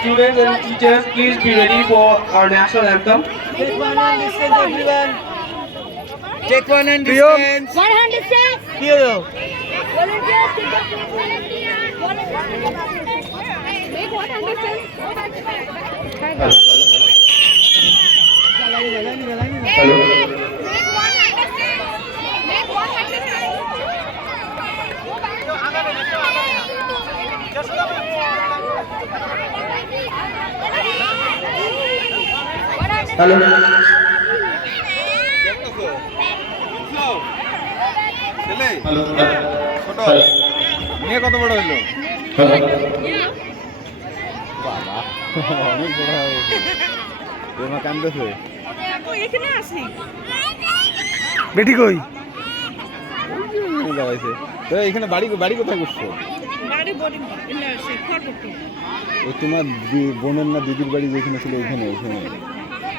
students and teachers, please be ready for our national anthem. Take one and distance, everyone. Take one and distance. 100 steps. Here. Volunteers, take the place. Volunteers. Make 100 steps. Hello. Make 100 steps. Make 100 steps. Hello. Hello. নিয়ে কত বড় হলো? Hello. বাবা অনেক বড় হয়ে গেছে। তোমার কান্দছে। এখানে আসি। বেটি কই? দাঁড়াইছে। তো এখানে বাড়ি কোথায় করছো? বাড়ি বোর্ডিং এনে আছে খড়পট্টি। ও তোমার বোনের না দিদির বাড়ি যেখানে ছিল ওখানে